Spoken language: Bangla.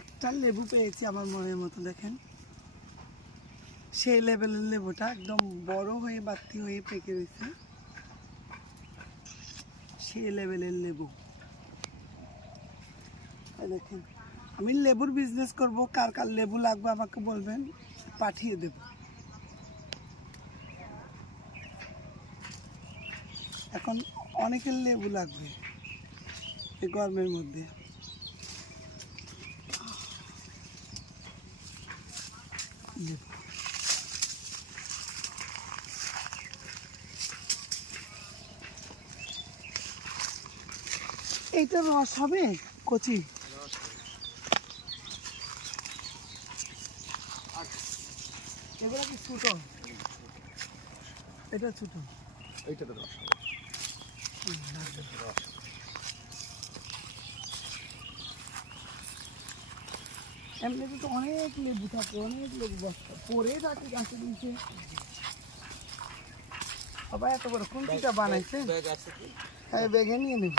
একটা লেবু পেয়েছি আমার মনের মতো, দেখেন সেই লেভেলের লেবুটা একদম বড় হয়ে বাতি হয়ে পেকে রয়েছে, সেই লেভেলের লেবু। দেখেন আমি লেবুর বিজনেস করব, কার কার লেবু লাগবে আমাকে বলবেন, পাঠিয়ে দেব। এখন অনেকের লেবু লাগবে এই গরমের মধ্যে। লেবু এইটা রস হবে কচি? এগুলো কি ছোট? এটা ছোট, এইটাতে রস হবে। এমনিতে তো অনেক লেবু থাকে, অনেক লেবু বস্তা পরে থাকে গাছের নিচে। আবার এত বড় কোনটা বানাইছে? হ্যাঁ, বেগে নিয়ে নেব।